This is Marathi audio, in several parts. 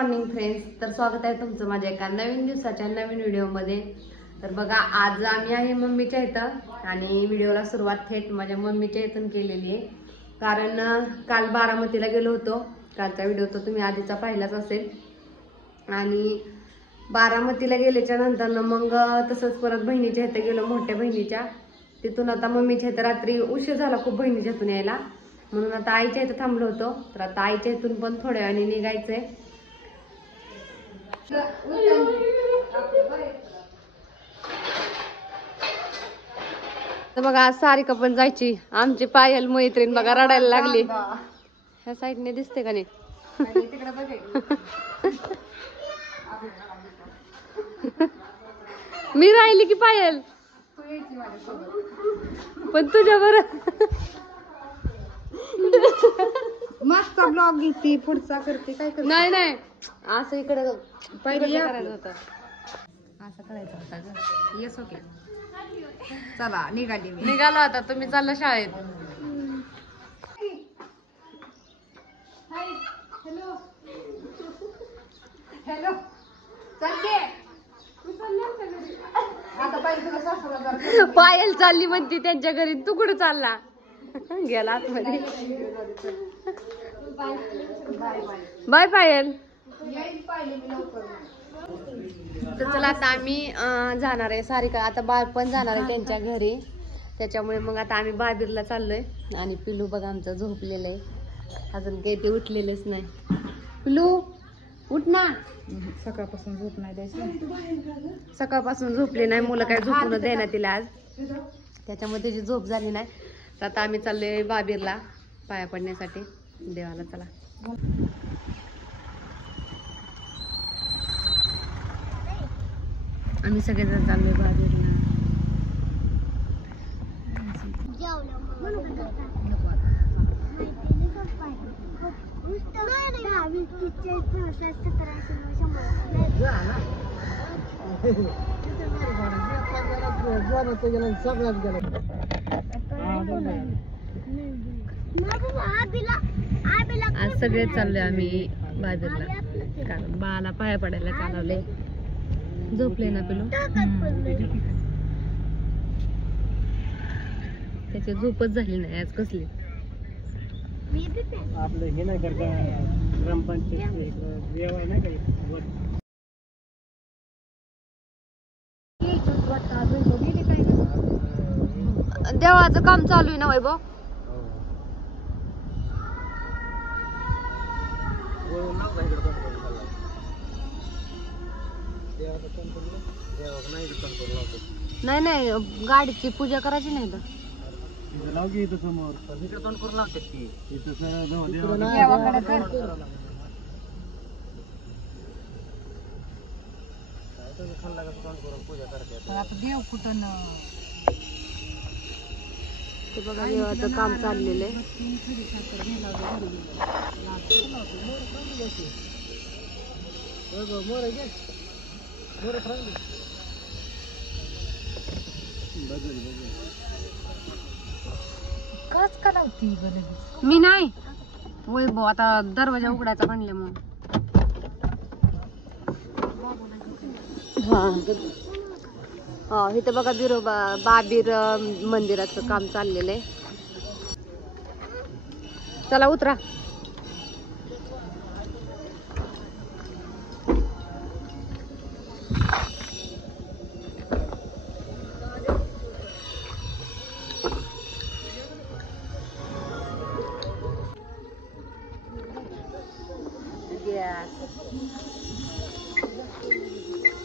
मॉर्निंग फ्रेंड्स, तर स्वागत आहे तुमचं माझ्या एका नवीन दिवसाच्या नवीन व्हिडिओमध्ये। तर बघा, आज आम्ही आहे मम्मीच्या इथं आणि व्हिडिओला सुरुवात थेट माझ्या मम्मीच्या इथून केलेली आहे, कारण काल बारामतीला गेलो होतो। कालचा व्हिडिओ तर तुम्ही आधीचा पाहिलाच असेल। आणि बारामतीला गेल्याच्या नंतर मग तसंच परत बहिणीच्या इथं गेलो, मोठ्या बहिणीच्या। तिथून आता मम्मीच्या इथं रात्री उशीर झाला खूप बहिणीच्या इथून यायला, म्हणून आता आईच्या इथं थांबलो होतो। तर आता आईच्या इथून पण थोड्या वेळाने निघायचंय। तर बघा, आज सारिका पण जायची, आमची पायल मैत्रीण बघा रडायला लागली। ह्या साईडने दिसते का नाही? मी राहिली की पायल पण तुझ्या बरं मागचा ब्लॉग घेते पुढचा करते काय करते? नाही नाही, असं इकडे पहिले करायचं होतं, असं करायचं होतं ग। येस ओके, चला निघाली मी। निघालो आता, तुम्ही चालला शाळेत। हॅलो हॅलो, चालते आता पाहिजे तुला सासूला जरा पायल चालली म्हणते त्यांच्या घरी, तू कुठं चालला? गेला आतमध्ये। बाय पायल। तर चला, आता आम्ही जाणार आहे, सारिका आता बाळ पण जाणार आहे त्यांच्या घरी, त्याच्यामुळे मग आता आम्ही बाबीरला चाललोय। आणि पिलू बघा आमचं झोपलेलं आहे, अजून काही ते उठलेलेच नाही। पिलू उठ ना। सकाळपासून झोप नाही द्यायची, सकाळपासून झोपली नाही, मुलं काय झोपून देणार तिला आज, त्याच्यामुळे त्याची झोप झाली नाही। तर आता आम्ही चाललोय बाबीरला पाया पडण्यासाठी देवाला। चला, आम्ही सगळेजण चाललोय बाबीरला। आज सगळे चाललोय आम्ही बाबीरला, कारण बाळाला पाया पडायला चालवले। झोपले ना पिलू? त्याची झोपच झाली नाही आज कसली। आपलं हे नाही करता ग्रामपंचायत व्यवहार नाही काही देवाचं काम चालू आहे ना वैभव? नाही नाही, गाडीची पूजा करायची नाही तर समोर तोंड करून लावतात की देव कुठं ते बघा, देवाचं काम चाललेलं आहे। काच का लावती बरं? मी नाही, वैभव आता दरवाजा उघडायचा म्हणले मग। हा, इथं बघा बाबीर मंदिराचं काम चाललेलं आहे। चला उतरा।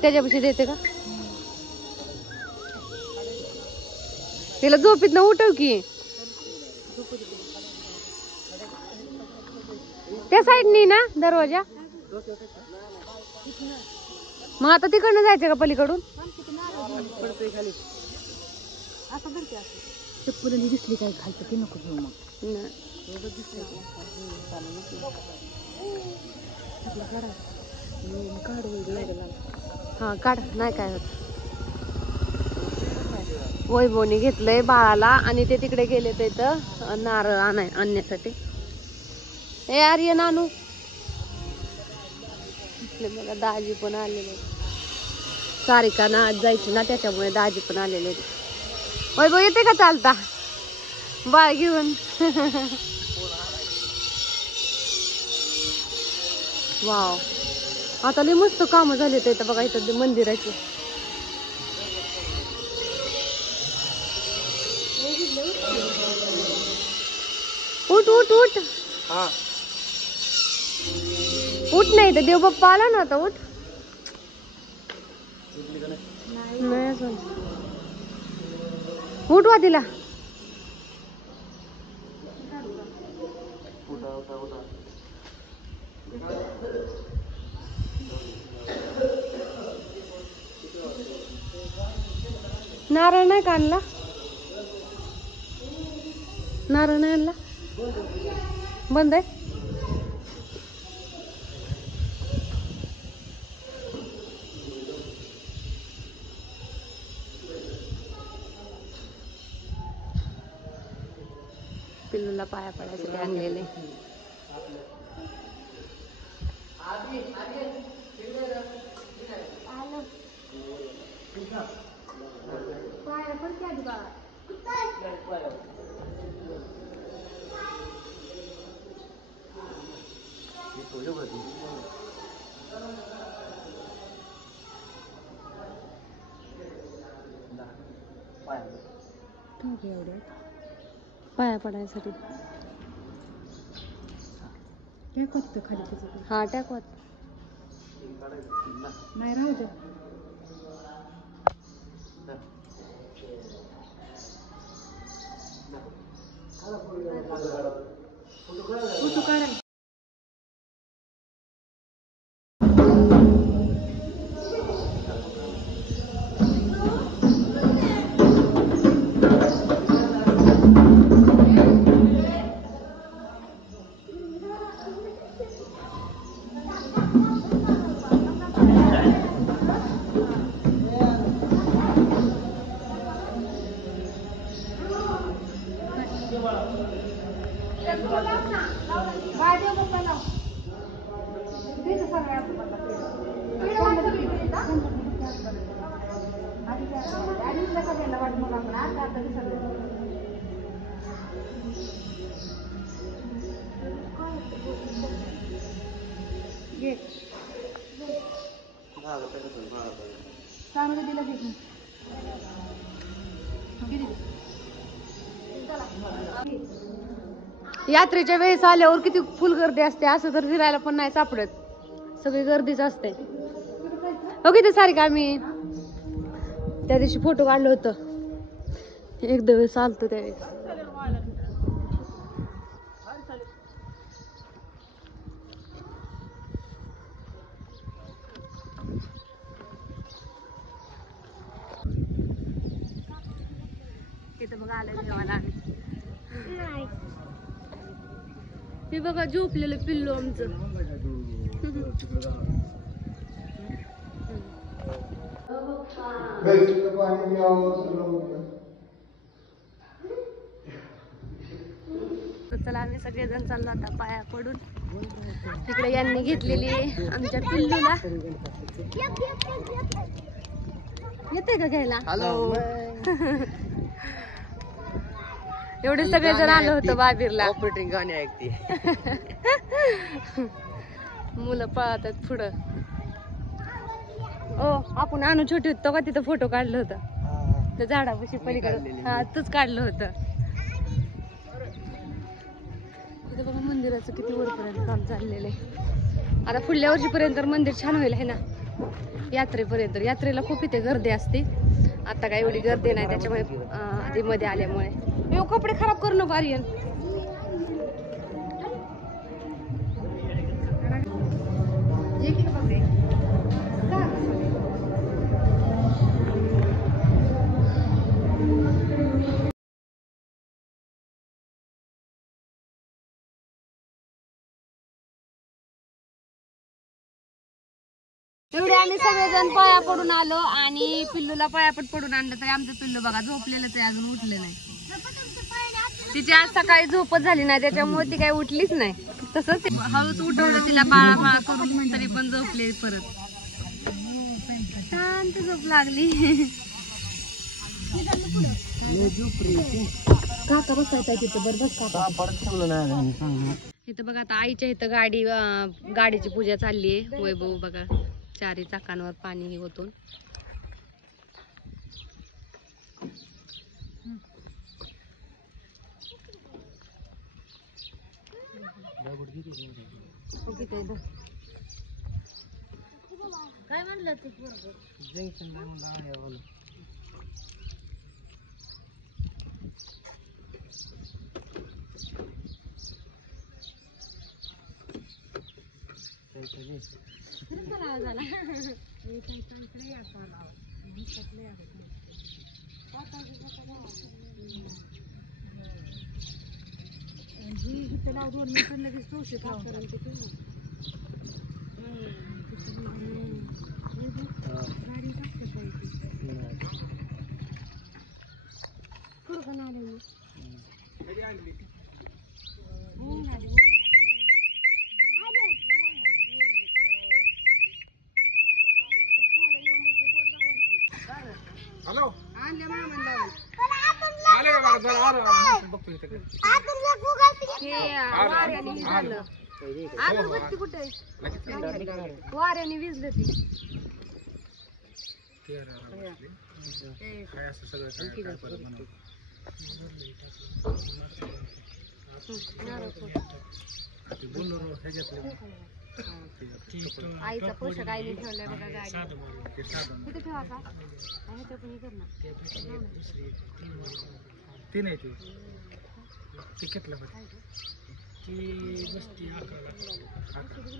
त्याच्यापाशी देते का? तिला झोपीत न उठव की, त्या साईडनी ना दरवाजा। मग आता तिकडनं जायचं का पलीकडून? चप्पल दिसली काय खालचं की नको घेऊ मग। हा काढ, नाही काय होत। वैभवने घेतलंय बाळाला आणि ते तिकडे गेले तिथं नारळ आणण्यासाठी। ए यार ये नानू, बसले बघा, दाजी पण आलेले. सारिका ना आज जायची ना त्याच्यामुळे दाजी पण आलेले. वैभव येते का चालता बाळ घेऊन? वाव, आता लय मस्त काम झाले ते बघा इथं मंदिराची. उठ उठ उठ उठ, नाही तर देव बाप्पा आला ना आता. उठ. नाही अजून. उठ वा तिला. नारळ नाही का आणला? नारळ नाही आणला? बंद आहे. पिल्लूला पाया पडायसाठी आणलेले. पाया पण क्या दिवा एवढे पाया पडायसाठी. खाली हा टाकवत नाही राहू दे. फोटो काढा. यात्रेच्या वेळेस आल्यावर किती फुल गर्दी असते, असं तर फिरायला पण नाही सापडत, सगळी गर्दीच असते. हो किती सारिका आम्ही त्या दिवशी फोटो काढलं होतं, एक दिवस आलतो त्यावेळेस. तिथं बघा आलं जेवायला आम्ही. हे बघा झोपलेलं पिल्लू आमचं. चला आम्ही सगळेजण चाललो आता पाया पडून. तिकडे यांनी घेतलेली आमच्या पिल्लूला. येते का घ्यायला? एवढे सगळे जण आलो होतो बाबीरला. ऑपरेटिंग गाणी ऐकते. मुलं पळतात पुढं. ओ आपण आणू छोटी होतो का तिथं फोटो काढलं होतं त्या झाडापाशी पलीकडे. हा तूच काढलं होतं. तिथं बघा मंदिराचं किती वरपर्यंत काम चाललेलं आहे. आता पुढल्या वर्षीपर्यंत मंदिर छान होईल आहे ना, यात्रेपर्यंत. यात्रेला खूप इथे गर्दी असते, आता काय एवढी गर्दी नाही त्याच्यामुळे आधी मध्ये आल्यामुळे. कपडे खराब करू नको आर्यन. एवढे आम्ही सगळेजण पाया पडून आलो आणि पिल्लूला पायापट पडून आणलं, तरी आमचं पिल्लू बघा झोपलेलंच आहे, अजून उठलं नाही. तिची आज सकाळी झोपच झाली नाही त्याच्यामुळे ती काही उठलीच नाही. तसंच हळूच उठवलं तिला बाळा बाळा करून तरी पण झोपली परत. शांत झोप लागली. काका बसायचा तिथं बरं बस काका. इथं बघा आता आईच्या इथं गाडीची पूजा चालली आहे. वैभव बघा चारी चाकांवर पाणी ओतून. काय म्हणलं ते अगरबत्ती कुठे वाऱ्याने विजलं ती. आईचा पोशाख आईने ठेवलाय बघा गाडी. कुठे ठेवा का ते नाही ते घेतलं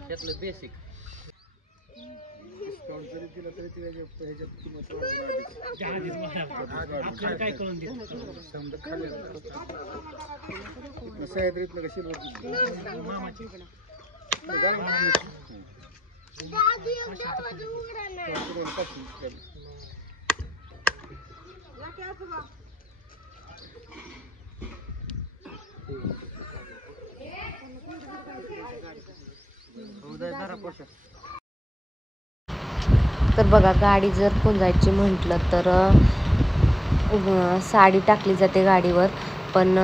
त्यातलं बेसिक काय करून तर बघा गाडी जर पुंजायची म्हटलं तर साडी टाकली जाते गाडीवर. पण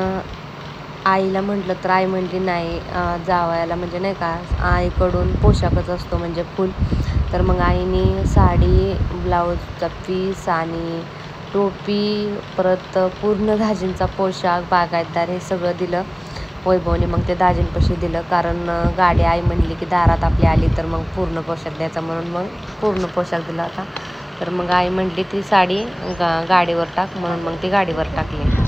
आईला म्हटलं तर आई म्हणली नाही जावयाला म्हणजे नाही का आईकडून पोशाखच असतो म्हणजे फुल. तर मग आईने साडी ब्लाऊजचा पीस आणि टोपी परत पूर्ण दाजींचा पोशाख बागायतदार हे सगळं दिलं वैभवने. मग ते दाजींपाशी दिलं कारण गाडी आई म्हणली की दारात आपली आली तर मग पूर्ण पोशाख द्यायचा म्हणून मग पूर्ण पोशाख दिला होता. तर मग आई म्हटली ती साडी गाडीवर टाक म्हणून मग ती गाडीवर टाकली.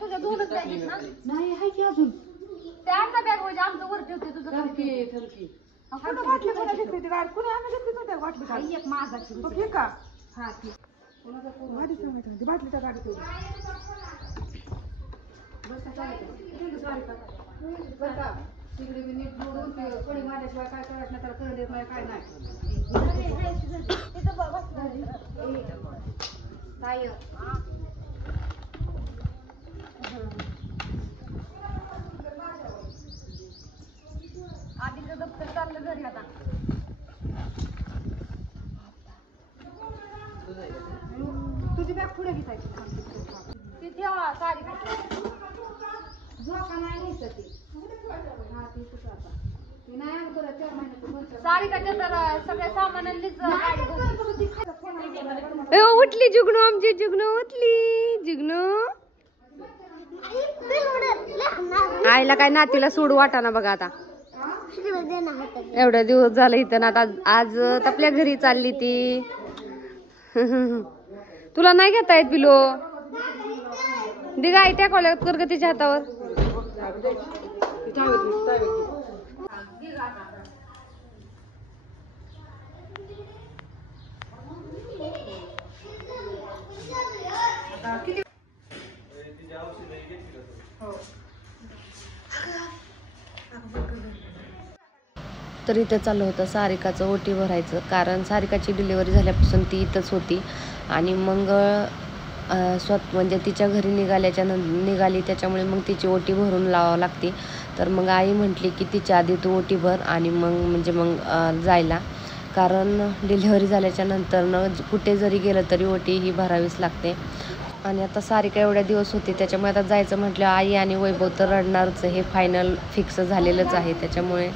तुझ्या दोनच बॅग आहेत ना? नाही आहे की अजून ते आणला बॅग म्हणजे आमचं वर ठेवते तुझं एक माझाची का हा ठीक बाटलीच्या गाडी तिकडे मी नीट जोडून कोणी माझ्याशिवाय काय करायचं नाही तर कळलं देत नाही काय नाही. आधीचं दप्तर चाललं घरी आता. तुझी बॅग पुढे घेतायची ती ठेवा साडी झोका नाही घ्यायचं ती. सारिकाच्या तर सगळ्या सामानांनीच उठली जुगनू आमची जुगनू उठली जुगनू. आईला काय नातीला सोडू वाटाना बघा आता. एवढा दिवस झाला इथं ना आज आपल्या घरी चालली ती. तुला नाही घेता येत पिलो दिगा आई टाकवल्या कर ग तिच्या हातावर. तर इथं चाललं होतं सारिकाचं ओटी भरायचं, कारण सारिकाची डिलिव्हरी झाल्यापासून ती इथंच होती. आणि मग म्हणजे तिच्या घरी निघाली, त्याच्यामुळे मग तिची ओटी भरून लावावं लागते. तर मग आई म्हटली की तिच्या आधी तू ओटी भर आणि मग जायला, कारण डिलिव्हरी झाल्याच्या नंतर कुठे जरी गेलं तरी ओटी ही भरावीच लागते. आणि आता सारिका एवढ्या दिवस होती, त्याच्यामुळे आता जायचं म्हटलं आई आणि वैभव तर रडणारच, हे फायनल फिक्स झालेलंच आहे. त्याच्यामुळे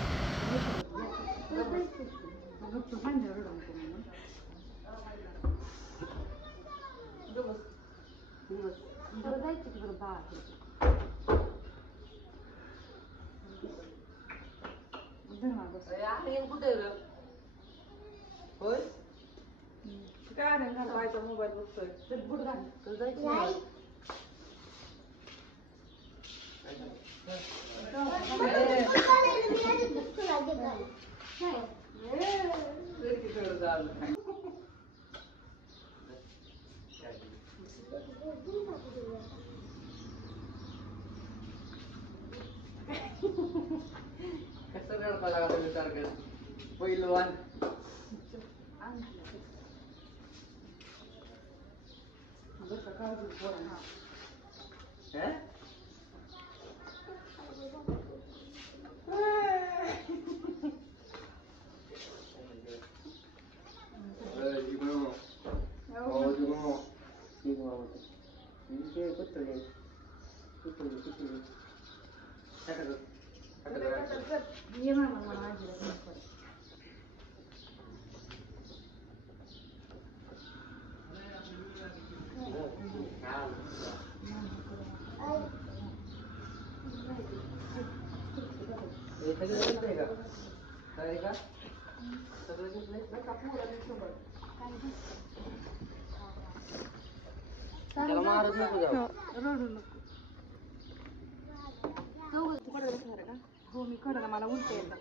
हो मी कडं मला उलटे येतात.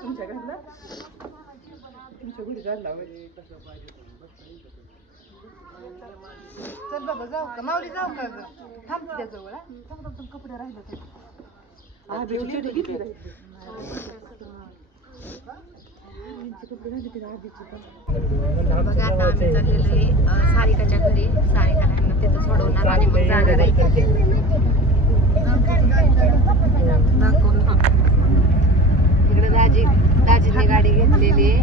तुमच्या घरला तुमच्या घरी घालला चल बाबा जाऊ का माऊली, जाऊ का ग? थांबते त्याजवळ कपडे राहिले बघा आता आम्ही चाललेलो आहे सारिकाच्या घरी. सारिकाला तिथं सोडवणार आणि मग जाणार आहे. इकडे दाजीने गाडी घेतलेली आहे.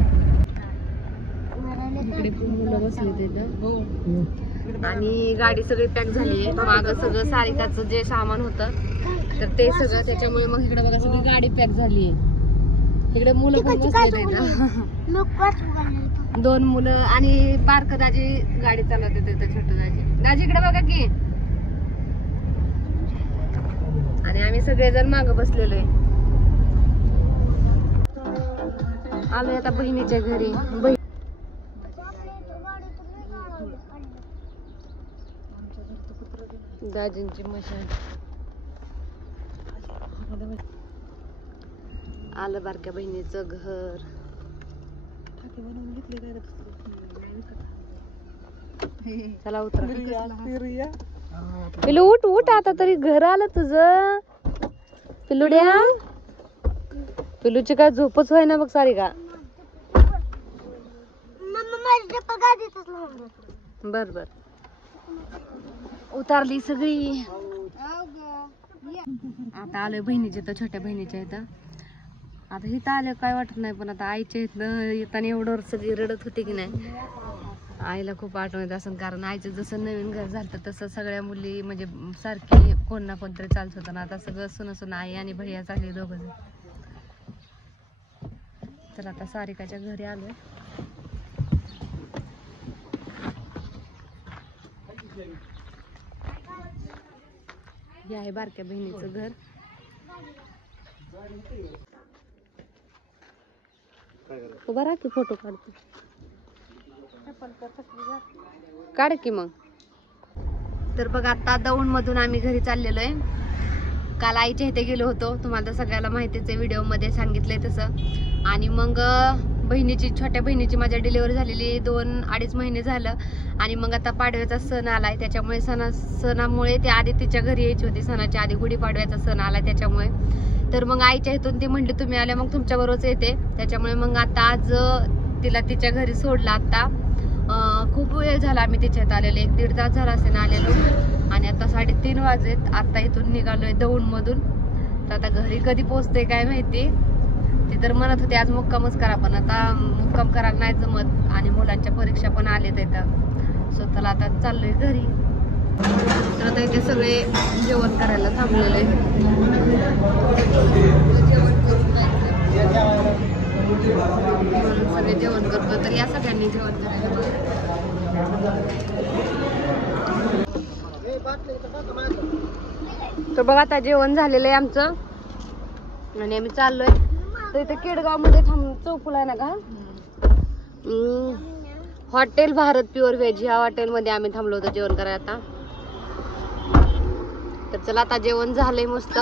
इकडे मुलं बसली तिथं आणि गाडी सगळी पॅक झाली आहे. मागं सगळं सारिकाचं जे सामान होतं तर ते सगळं, त्याच्यामुळे मग इकडे बघा सगळी गाडी पॅक झाली आहे. इकडे मुलं पण बसलेले आहेत, 2 मुलं आणि बारकं दाजी गाडी चालवत होते, छोटं दाजी इकडे बघा की. आणि आम्ही सगळेजण मागं बसलेलो आहे. आलोय आता बहिणीच्या घरी. दाजींची मशाल आलं, बारक्या बहिणीचं घर. चला उतर. पिलू उठ उठ, आता तरी घर आलं तुझं. पिलुड्या, पिलूची काय झोपच होय ना बघ सारिका. बर बर उतारली सगळी. आता आलोय बहिणीच्या इथं, छोट्या बहिणीच्या इथं. आता इथं आलं काय वाटत नाही, पण आता आईच्या इथं येताना एवढं सगळी रडत होती की नाही. आईला खूप आठवण येत असं, कारण आईचं जसं नवीन घर झालं तसं सगळ्या मुली म्हणजे सारखी कोण ना कोणतरी चालत होतं ना. आता सगळं सुन आई आणि भैया चालले दोघं. तर आता सारिकाच्या घरी आलोय. हे आहे बारक्या बहिणीचं घर. उभा राहा की फोटो काढतो. काढ की मग. तर बघ आता दौंड मधून आम्ही घरी चाललेलो आहे. काल आईच्या इथे गेलो होतो, तुम्हाला तर सगळ्याला माहितीच आहे, व्हिडिओ मध्ये सांगितलंय तसं. आणि मग छोट्या बहिणीची माझ्या डिलिव्हरी झालेली 2-2.5 महिने झालं. आणि मग आता पाडव्याचा सण आलाय, त्याच्यामुळे सणामुळे ती आधी तिच्या घरी यायची होती. सणाच्या आधी गुढीपाडव्याचा सण आलाय त्याच्यामुळे. तर मग आईच्या इथून ती म्हणली तुम्ही आल्या मग तुमच्याबरोबरच येते. त्याच्यामुळे मग आता आज तिला तिच्या घरी सोडला. आता खूप वेळ झाला आम्ही तिच्यात आलेलो, 1-1.5 तास झाला असेल आलेलो. आणि आता 3:30 वाजलेत. आता इथून निघालोय दौंडमधून. तर आता घरी कधी पोहोचते काय माहिती. ते तर म्हणत होते आज मुक्कामच करा, पण आता मुक्काम करायला नाही जमत आणि मुलांच्या परीक्षा पण आलेत इथं. स्वतःला आता चाललोय घरी. तर आता इथे सगळे जेवण करायला थांबलेले. सगळे जेवण करतो, तर या सगळ्यांनी जेवण करायला. तर बघा आता जेवण झालेलं आहे आमचं आणि आम्ही चाललोय. तर इथे केडगाव मध्ये चौफुला आहे ना का, हॉटेल भारत प्युअर व्हेज ह्या हॉटेलमध्ये आम्ही थांबलो होतो जेवण करायला. आता तर चला आता जेवण झालंय मस्त.